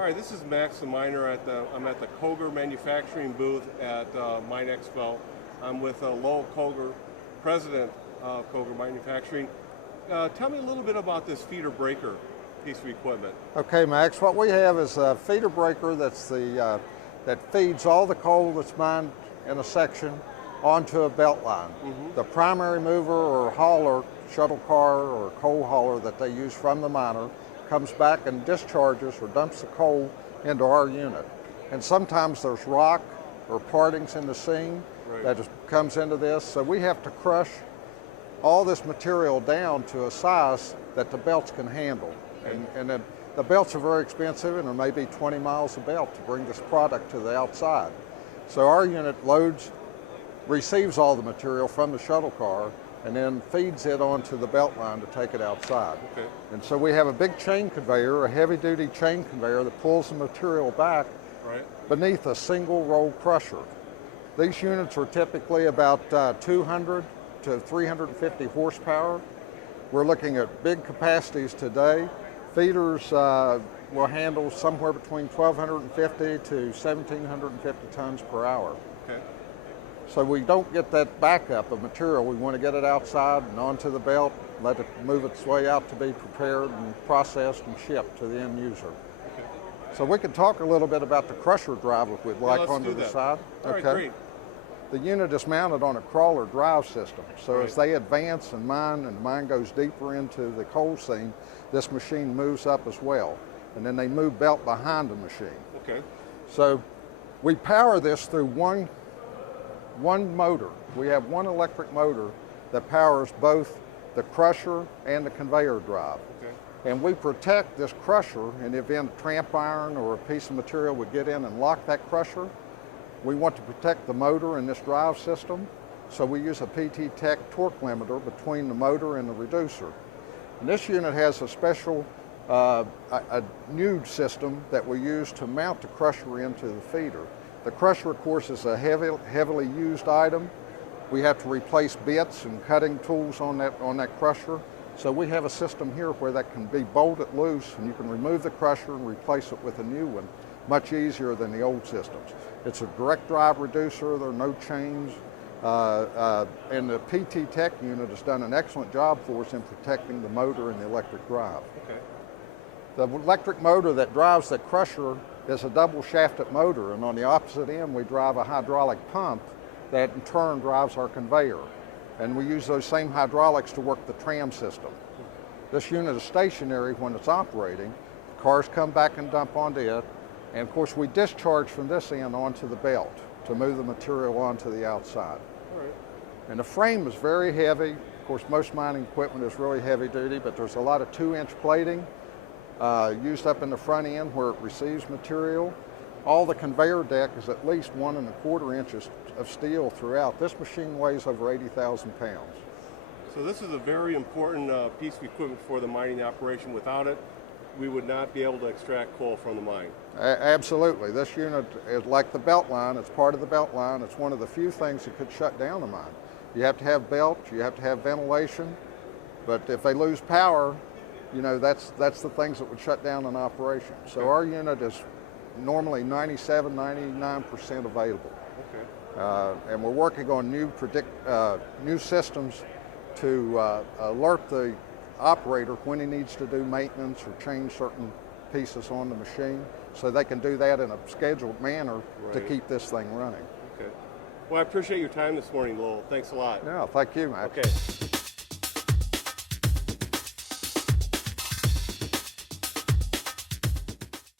All right, this is Max the Miner. I'm at the Cogar manufacturing booth at MineXpo. I'm with Lowell Cogar, president of Cogar Manufacturing. Tell me a little bit about this feeder breaker piece of equipment. Okay, Max, what we have is a feeder breaker that feeds all the coal that's mined in a section onto a belt line. The primary mover or hauler, shuttle car or coal hauler that they use from the miner comes back and discharges or dumps the coal into our unit. And sometimes there's rock or partings in the seam that just comes into this, so we have to crush all this material down to a size that the belts can handle. And then the belts are very expensive, and there may be 20 miles of belt to bring this product to the outside. So our unit receives all the material from the shuttle car and then feeds it onto the belt line to take it outside. Okay. And so we have a big chain conveyor, a heavy duty chain conveyor that pulls the material back beneath a single roll crusher. These units are typically about 200 to 350 horsepower. We're looking at big capacities today. Feeders will handle somewhere between 1,250 to 1,750 tons per hour. Okay. So we don't get that backup of material. We want to get it outside and onto the belt, let it move its way out to be prepared and processed and shipped to the end user. Okay. So we can talk a little bit about the crusher drive if we'd like onto the side. All right, great. The unit is mounted on a crawler drive system. So as they advance and the mine goes deeper into the coal seam, this machine moves up as well. And then they move belt behind the machine. Okay. So we power this through one motor. We have one electric motor that powers both the crusher and the conveyor drive. Okay. And we protect this crusher in the event a tramp iron or a piece of material would get in and lock that crusher. We want to protect the motor in this drive system, so we use a PT Tech torque limiter between the motor and the reducer. And this unit has a special a new system that we use to mount the crusher into the feeder. The crusher, of course, is a heavily used item. We have to replace bits and cutting tools on that crusher. So we have a system here where that can be bolted loose, and you can remove the crusher and replace it with a new one, much easier than the old systems. It's a direct drive reducer, there are no chains, and the PT Tech unit has done an excellent job for us in protecting the motor and the electric drive. Okay. The electric motor that drives the crusher is a double shafted motor, and on the opposite end we drive a hydraulic pump that in turn drives our conveyor. And we use those same hydraulics to work the tram system. This unit is stationary when it's operating. The cars come back and dump onto it, and of course we discharge from this end onto the belt to move the material onto the outside. All right. And the frame is very heavy. Of course, most mining equipment is really heavy duty, but there's a lot of 2-inch plating used up in the front end where it receives material. All the conveyor deck is at least 1¼ inches of steel throughout. This machine weighs over 80,000 pounds. So this is a very important piece of equipment for the mining operation. Without it, we would not be able to extract coal from the mine. Absolutely. This unit is like the belt line. It's part of the belt line. It's one of the few things that could shut down the mine. You have to have belts, you have to have ventilation, but if they lose power, you know, that's the things that would shut down an operation. So our unit is normally 97, 99% available. Okay. And we're working on new systems to alert the operator when he needs to do maintenance or change certain pieces on the machine, so they can do that in a scheduled manner to keep this thing running. Okay. Well, I appreciate your time this morning, Lowell. Thanks a lot. Yeah, thank you, Max. Okay.